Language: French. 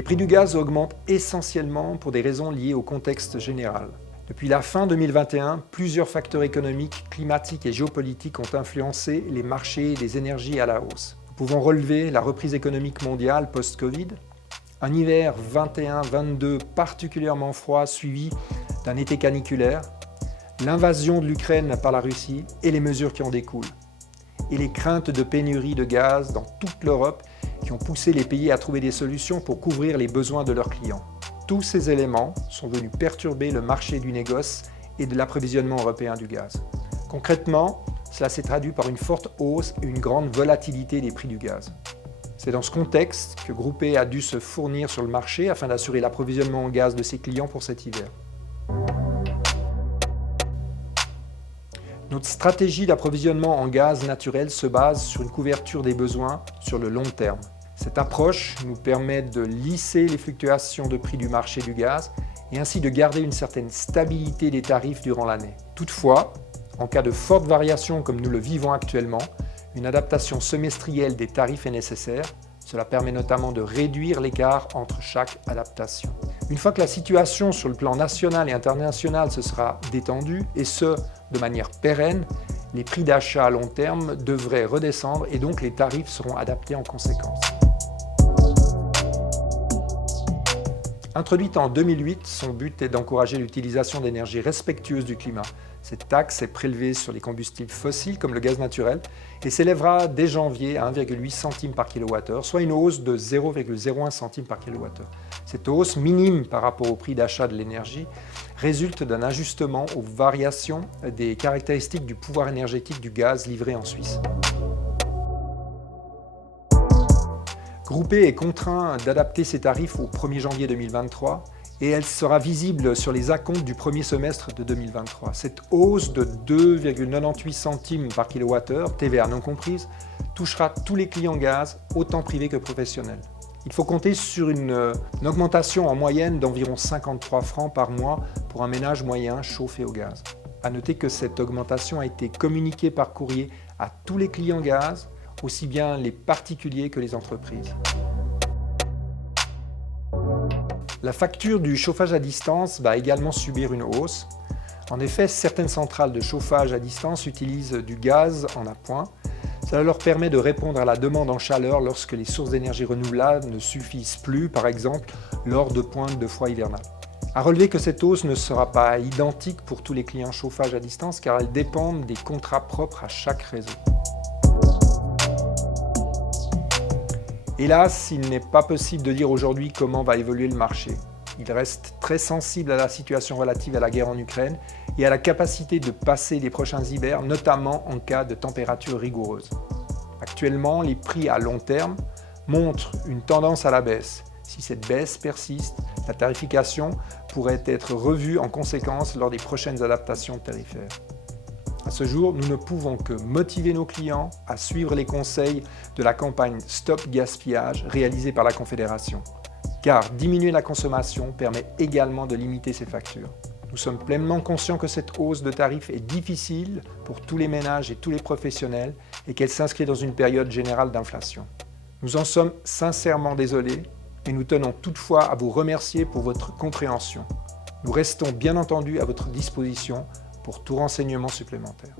Les prix du gaz augmentent essentiellement pour des raisons liées au contexte général. Depuis la fin 2021, plusieurs facteurs économiques, climatiques et géopolitiques ont influencé les marchés des énergies à la hausse. Nous pouvons relever la reprise économique mondiale post-Covid, un hiver 21-22 particulièrement froid suivi d'un été caniculaire, l'invasion de l'Ukraine par la Russie et les mesures qui en découlent, et les craintes de pénurie de gaz dans toute l'Europe qui ont poussé les pays à trouver des solutions pour couvrir les besoins de leurs clients. Tous ces éléments sont venus perturber le marché du négoce et de l'approvisionnement européen du gaz. Concrètement, cela s'est traduit par une forte hausse et une grande volatilité des prix du gaz. C'est dans ce contexte que Groupe E a dû se fournir sur le marché afin d'assurer l'approvisionnement en gaz de ses clients pour cet hiver. Notre stratégie d'approvisionnement en gaz naturel se base sur une couverture des besoins sur le long terme. Cette approche nous permet de lisser les fluctuations de prix du marché du gaz et ainsi de garder une certaine stabilité des tarifs durant l'année. Toutefois, en cas de forte variation comme nous le vivons actuellement, une adaptation semestrielle des tarifs est nécessaire. Cela permet notamment de réduire l'écart entre chaque adaptation. Une fois que la situation sur le plan national et international se sera détendue, et ce, de manière pérenne, les prix d'achat à long terme devraient redescendre et donc les tarifs seront adaptés en conséquence. Introduite en 2008, son but est d'encourager l'utilisation d'énergies respectueuses du climat. Cette taxe est prélevée sur les combustibles fossiles comme le gaz naturel et s'élèvera dès janvier à 1,8 centimes par kWh, soit une hausse de 0,01 centimes par kWh. Cette hausse minime par rapport au prix d'achat de l'énergie résulte d'un ajustement aux variations des caractéristiques du pouvoir énergétique du gaz livré en Suisse. Groupe E est contraint d'adapter ses tarifs au 1er janvier 2023 et elle sera visible sur les acomptes du premier semestre de 2023. Cette hausse de 2,98 centimes par kWh, TVA non comprise, touchera tous les clients gaz, autant privés que professionnels. Il faut compter sur une augmentation en moyenne d'environ 53 francs par mois pour un ménage moyen chauffé au gaz. À noter que cette augmentation a été communiquée par courrier à tous les clients gaz, aussi bien les particuliers que les entreprises. La facture du chauffage à distance va également subir une hausse. En effet, certaines centrales de chauffage à distance utilisent du gaz en appoint. Cela leur permet de répondre à la demande en chaleur lorsque les sources d'énergie renouvelables ne suffisent plus, par exemple lors de pointes de froid hivernal. À relever que cette hausse ne sera pas identique pour tous les clients chauffage à distance car elles dépendent des contrats propres à chaque réseau. Hélas, il n'est pas possible de dire aujourd'hui comment va évoluer le marché. Il reste très sensible à la situation relative à la guerre en Ukraine et à la capacité de passer les prochains hivers, notamment en cas de température rigoureuse. Actuellement, les prix à long terme montrent une tendance à la baisse. Si cette baisse persiste, la tarification pourrait être revue en conséquence lors des prochaines adaptations tarifaires. À ce jour, nous ne pouvons que motiver nos clients à suivre les conseils de la campagne Stop Gaspillage réalisée par la Confédération, car diminuer la consommation permet également de limiter ces factures. Nous sommes pleinement conscients que cette hausse de tarifs est difficile pour tous les ménages et tous les professionnels et qu'elle s'inscrit dans une période générale d'inflation. Nous en sommes sincèrement désolés et nous tenons toutefois à vous remercier pour votre compréhension. Nous restons bien entendu à votre disposition pour tout renseignement supplémentaire.